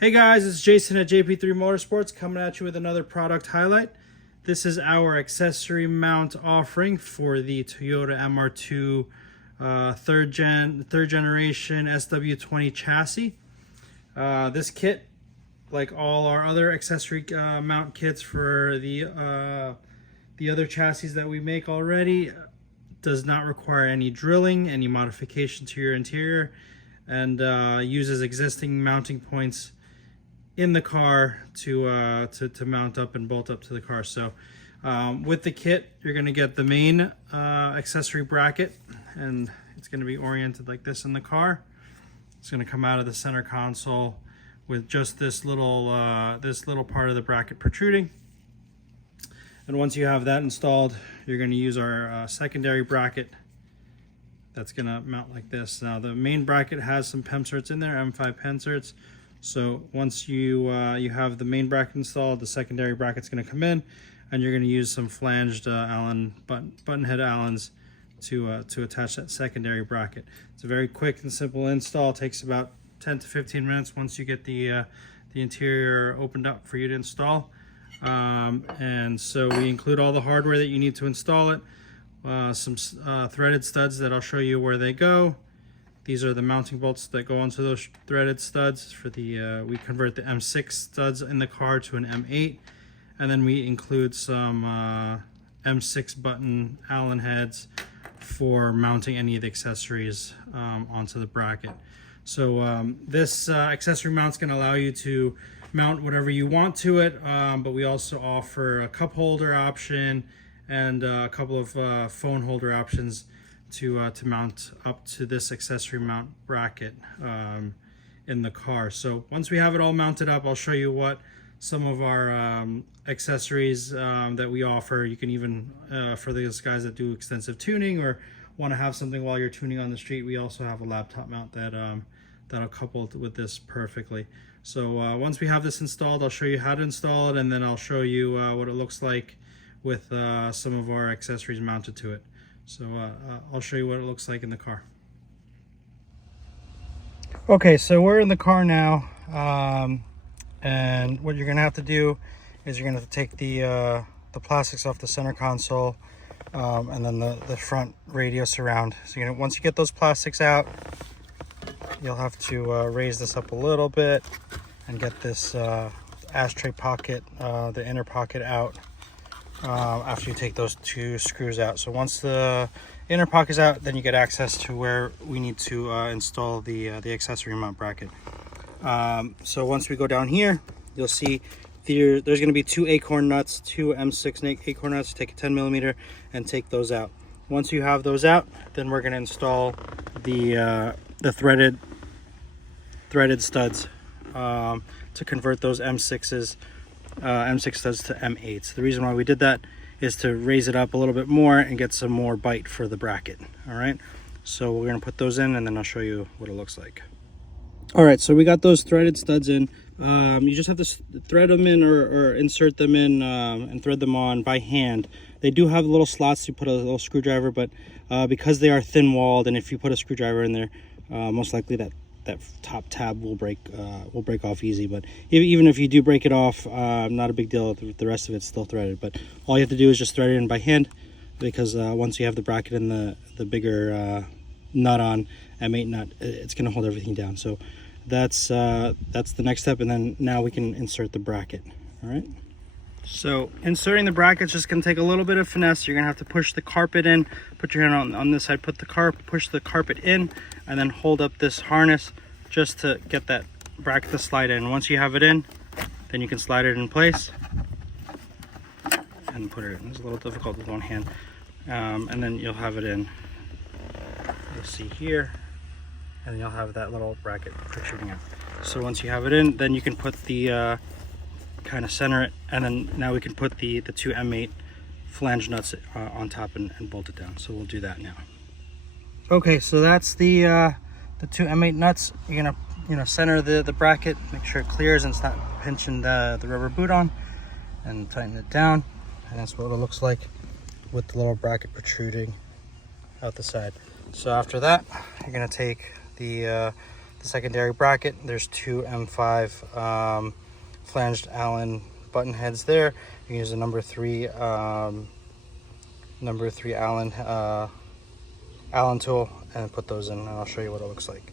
Hey guys, it's Jason at JP3 Motorsports coming at you with another product highlight. This is our accessory mount offering for the Toyota MR2 third generation SW20 chassis. This kit, like all our other accessory mount kits for the other chassis that we make already, does not require any drilling, any modification to your interior, and uses existing mounting points in the car to mount up and bolt up to the car. So with the kit, you're going to get the main accessory bracket, and it's going to be oriented like this in the car. It's going to come out of the center console with just this little part of the bracket protruding. And once you have that installed, you're going to use our secondary bracket that's going to mount like this. Now the main bracket has some PEM certs in there, M5 PEM certs. So once you have the main bracket installed, the secondary bracket's going to come in, and you're going to use some flanged button head Allens to attach that secondary bracket. It's a very quick and simple install. It takes about 10 to 15 minutes once you get the interior opened up for you to install. And so we include all the hardware that you need to install it. Some threaded studs that I'll show you where they go. These are the mounting bolts that go onto those threaded studs. For the we convert the M6 studs in the car to an M8, and then we include some M6 button Allen heads for mounting any of the accessories onto the bracket. So this accessory mount's going to allow you to mount whatever you want to it, but we also offer a cup holder option and a couple of phone holder options to mount up to this accessory mount bracket in the car. So once we have it all mounted up, I'll show you what some of our accessories that we offer. You can even, for those guys that do extensive tuning or want to have something while you're tuning on the street, we also have a laptop mount that'll couple with this perfectly. So once we have this installed, I'll show you how to install it, and then I'll show you what it looks like with some of our accessories mounted to it. So I'll show you what it looks like in the car. Okay, so we're in the car now, and what you're going to have to do is you're going to have to take the plastics off the center console, and then the front radio surround. So once you get those plastics out, you'll have to raise this up a little bit and get this ashtray pocket, the inner pocket out. After you take those two screws out. So once the inner pocket is out, then you get access to where we need to install the accessory mount bracket. So once we go down here, you'll see there's going to be two acorn nuts, two M6 acorn nuts. Take a 10mm and take those out. Once you have those out, then we're going to install the threaded studs to convert those M6 studs to M8s. The reason why we did that is to raise it up a little bit more and get some more bite for the bracket. All right, so we're going to put those in, and then I'll show you what it looks like. All right, so we got those threaded studs in. You just have to thread them in or insert them in and thread them on by hand. They do have little slots to put a little screwdriver, but because they are thin walled, and if you put a screwdriver in there, most likely that top tab will break off easy. But even if you do break it off, not a big deal. The rest of it's still threaded, but all you have to do is just thread it in by hand, because once you have the bracket and the bigger nut on, M8 nut, it's going to hold everything down. So that's the next step, and then now we can insert the bracket. All right, so inserting the bracket is just going to take a little bit of finesse. You're going to have to push the carpet in, put your hand on this side, push the carpet in, and then hold up this harness just to get that bracket to slide in. Once you have it in, then you can slide it in place and put it in. It's a little difficult with one hand, and then you'll have it in. You'll see here, and you'll have that little bracket protruding out. So once you have it in, then you can put the kind of center it, and then now we can put the two M8 flange nuts on top and bolt it down. So we'll do that now. Okay, so that's the two M8 nuts. You're gonna center the bracket, make sure it clears and it's not pinching the rubber boot on, and tighten it down. And that's what it looks like with the little bracket protruding out the side. So after that, you're gonna take the the secondary bracket. There's two M5 flanged Allen button heads there. You can use a number three Allen tool and put those in, and I'll show you what it looks like.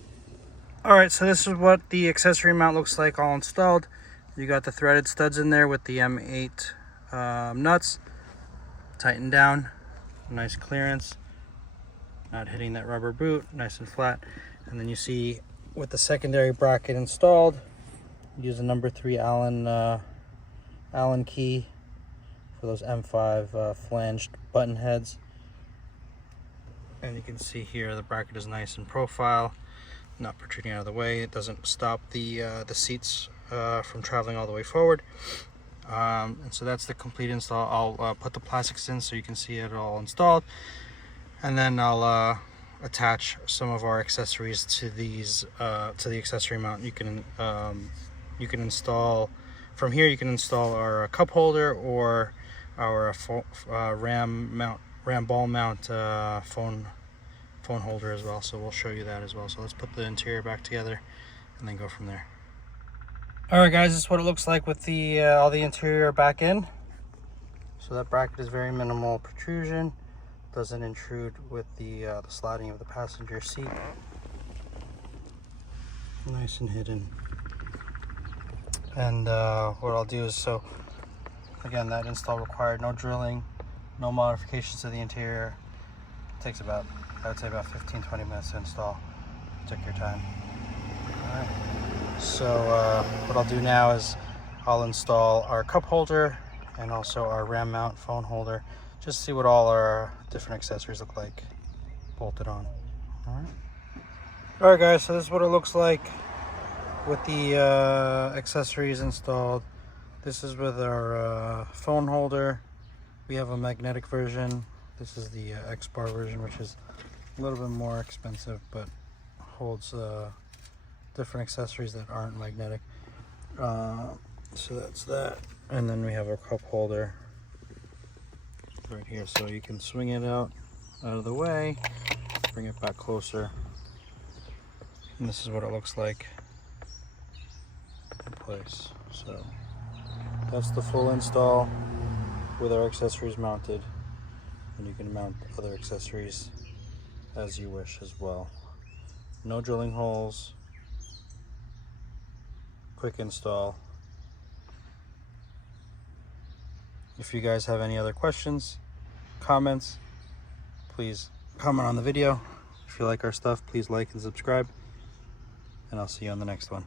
All right, so this is what the accessory mount looks like all installed. You got the threaded studs in there with the M8 nuts, tightened down, nice clearance, not hitting that rubber boot, nice and flat. And then you see with the secondary bracket installed, use a number three Allen key for those M5 flanged button heads. And you can see here the bracket is nice in profile, not protruding out of the way. It doesn't stop the seats from traveling all the way forward. And so that's the complete install. I'll put the plastics in so you can see it all installed, and then I'll attach some of our accessories to these to the accessory mount. You can install from here. You can install our cup holder or our ram ball mount phone holder as well. So we'll show you that as well. So let's put the interior back together and then go from there. All right, guys, this is what it looks like with the all the interior back in. So that bracket is very minimal protrusion, doesn't intrude with the sliding of the passenger seat. Nice and hidden. And what I'll do is, so again, that install required no drilling, no modifications to the interior. It takes about, I would say about 15-20 minutes to install. Took your time. All right. So what I'll do now is I'll install our cup holder and also our ram mount phone holder, just to see what all our different accessories look like bolted on. All right, guys, so this is what it looks like with the accessories installed. This is with our phone holder. We have a magnetic version. This is the X-Bar version, which is a little bit more expensive, but holds different accessories that aren't magnetic. So that's that. And then we have our cup holder right here, so you can swing it out of the way, bring it back closer, and this is what it looks like in place. So that's the full install with our accessories mounted, and you can mount other accessories as you wish as well. No drilling holes, quick install. If you guys have any other questions, comments, please comment on the video. If you like our stuff, please like and subscribe, and I'll see you on the next one.